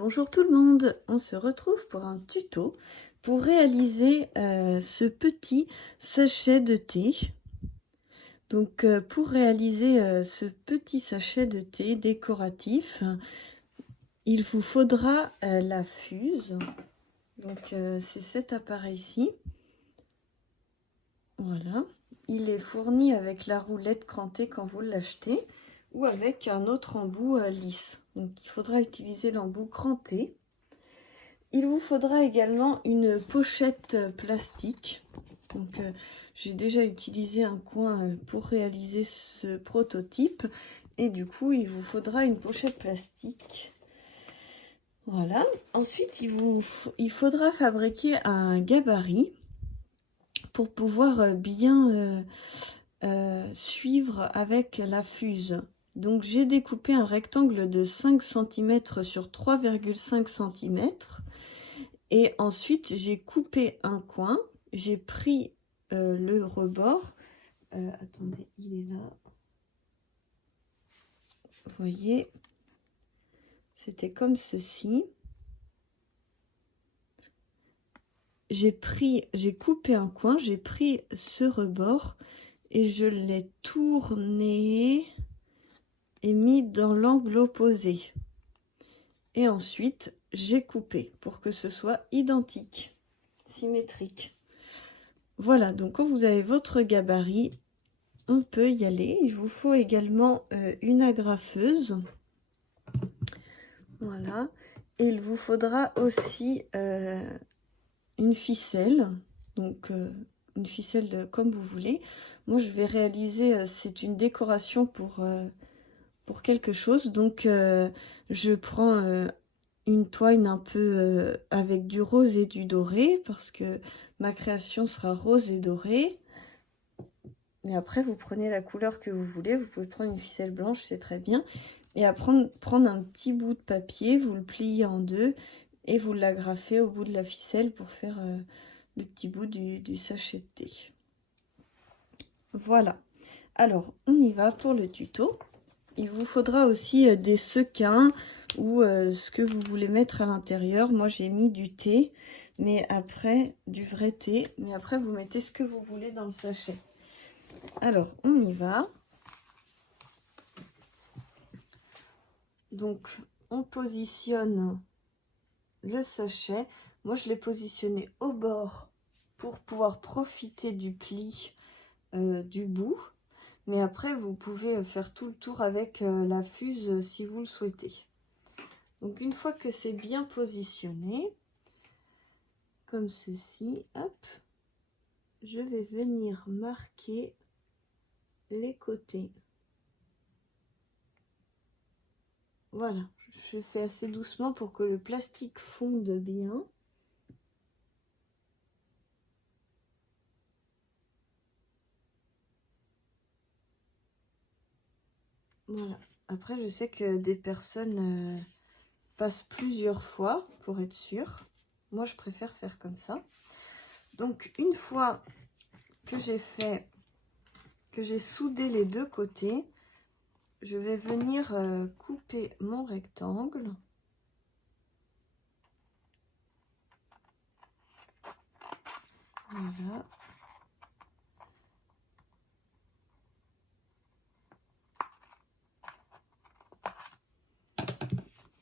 Bonjour tout le monde, on se retrouve pour un tuto pour réaliser ce petit sachet de thé. Donc pour réaliser ce petit sachet de thé décoratif, il vous faudra la fuse. Donc c'est cet appareil-ci. Voilà, il est fourni avec la roulette crantée quand vous l'achetez ou avec un autre embout lisse. Donc il faudra utiliser l'embout cranté. Il vous faudra également une pochette plastique. Donc j'ai déjà utilisé un coin pour réaliser ce prototype et du coup il vous faudra une pochette plastique. Voilà. Ensuite il faudra fabriquer un gabarit pour pouvoir bien suivre avec la fuse. Donc j'ai découpé un rectangle de 5 cm sur 3,5 cm. Et ensuite, j'ai coupé un coin, j'ai pris le rebord. Attendez, il est là. Vous voyez, c'était comme ceci. J'ai coupé un coin, j'ai pris ce rebord et je l'ai tourné et mis dans l'angle opposé. Et ensuite, j'ai coupé pour que ce soit identique, symétrique. Voilà, donc quand vous avez votre gabarit, on peut y aller. Il vous faut également une agrafeuse. Voilà. Et il vous faudra aussi une ficelle. Donc une ficelle comme vous voulez. Moi je vais réaliser, c'est une décoration pour quelque chose. Donc je prends une toile un peu avec du rose et du doré. Parce que ma création sera rose et dorée. Et après, vous prenez la couleur que vous voulez. Vous pouvez prendre une ficelle blanche, c'est très bien. Et à prendre un petit bout de papier, vous le pliez en deux et vous l'agrafez au bout de la ficelle pour faire le petit bout du sachet de thé. Voilà. Alors, on y va pour le tuto. Il vous faudra aussi des sequins ou ce que vous voulez mettre à l'intérieur. Moi, j'ai mis du thé, mais après, du vrai thé. Mais après, vous mettez ce que vous voulez dans le sachet. Alors, on y va. Donc, on positionne le sachet. Moi, je l'ai positionné au bord pour pouvoir profiter du pli du bout. Mais après, vous pouvez faire tout le tour avec la fuse si vous le souhaitez. Donc, une fois que c'est bien positionné, comme ceci, hop, je vais venir marquer les côtés. Voilà, je fais assez doucement pour que le plastique fonde bien. Voilà. Après, je sais que des personnes passent plusieurs fois pour être sûr. Moi, je préfère faire comme ça. Donc, une fois que j'ai soudé les deux côtés, je vais venir couper mon rectangle. Voilà.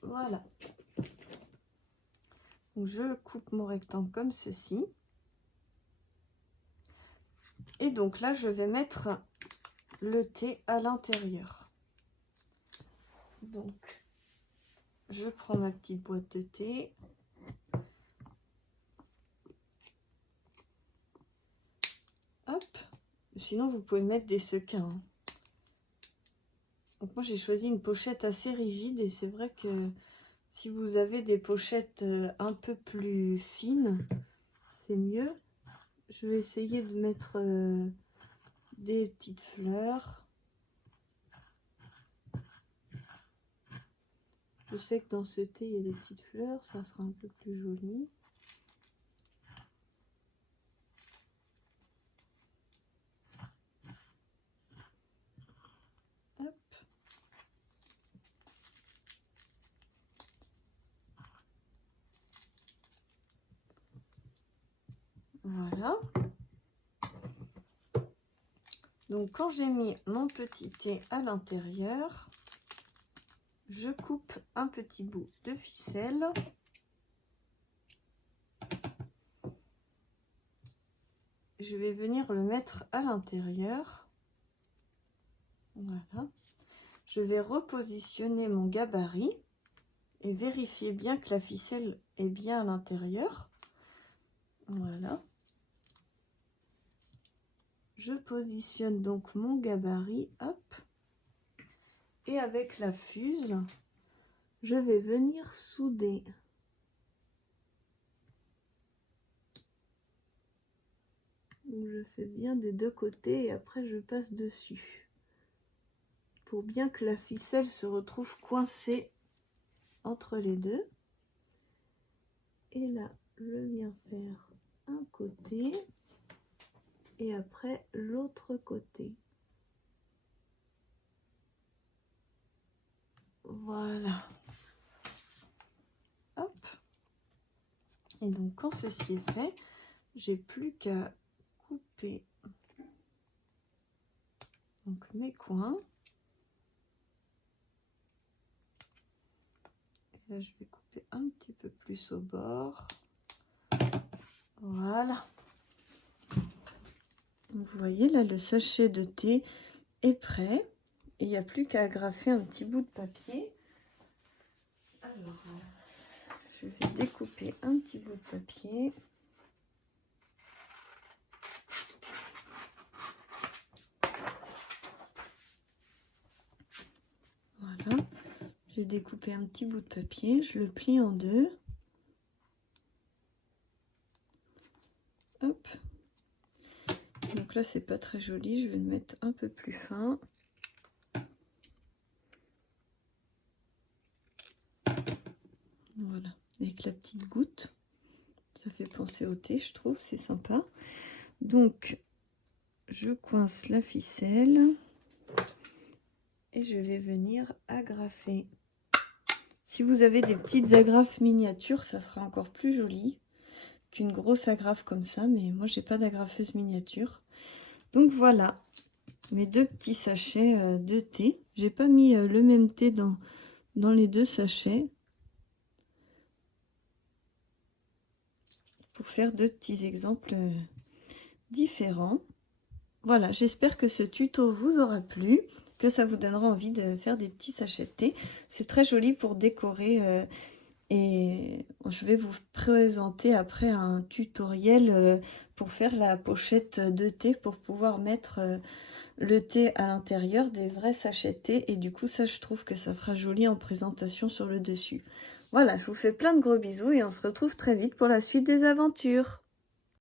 Voilà. Donc, je coupe mon rectangle comme ceci. Et donc là, je vais mettre le thé à l'intérieur. Donc, je prends ma petite boîte de thé. Hop. Sinon, vous pouvez mettre des sequins, hein. Donc moi, j'ai choisi une pochette assez rigide et c'est vrai que si vous avez des pochettes un peu plus fines, c'est mieux. Je vais essayer de mettre des petites fleurs. Je sais que dans ce thé, il y a des petites fleurs, ça sera un peu plus joli. Hop. Voilà. Donc quand j'ai mis mon petit thé à l'intérieur, je coupe un petit bout de ficelle. Je vais venir le mettre à l'intérieur. Voilà. Je vais repositionner mon gabarit et vérifier bien que la ficelle est bien à l'intérieur. Voilà. Je positionne donc mon gabarit, hop. Et avec la fuse, je vais venir souder. Je fais bien des deux côtés et après je passe dessus. Pour bien que la ficelle se retrouve coincée entre les deux. Et là, je viens faire un côté et après l'autre côté. Voilà. Hop. Et donc quand ceci est fait, j'ai plus qu'à couper donc mes coins. Et là, je vais couper un petit peu plus au bord. Voilà. Donc, vous voyez là, le sachet de thé est prêt. Et il n'y a plus qu'à agrafer un petit bout de papier. Alors, je vais découper un petit bout de papier. Voilà. J'ai découpé un petit bout de papier. Je le plie en deux. Hop. Donc là, c'est pas très joli. Je vais le mettre un peu plus fin. Voilà. Avec la petite goutte. Ça fait penser au thé, je trouve. C'est sympa. Donc, je coince la ficelle. Et je vais venir agrafer. Si vous avez des petites agrafes miniatures, ça sera encore plus joli qu'une grosse agrafe comme ça. Mais moi, j'ai pas d'agrafeuse miniature. Donc voilà, mes deux petits sachets de thé. J'ai pas mis le même thé dans les deux sachets. Pour faire deux petits exemples différents. Voilà, j'espère que ce tuto vous aura plu, que ça vous donnera envie de faire des petits sachets de thé. C'est très joli pour décorer et je vais vous présenter après un tutoriel pour faire la pochette de thé pour pouvoir mettre le thé à l'intérieur des vrais sachets de thé. Et du coup, ça, je trouve que ça fera joli en présentation sur le dessus. Voilà, je vous fais plein de gros bisous et on se retrouve très vite pour la suite des aventures.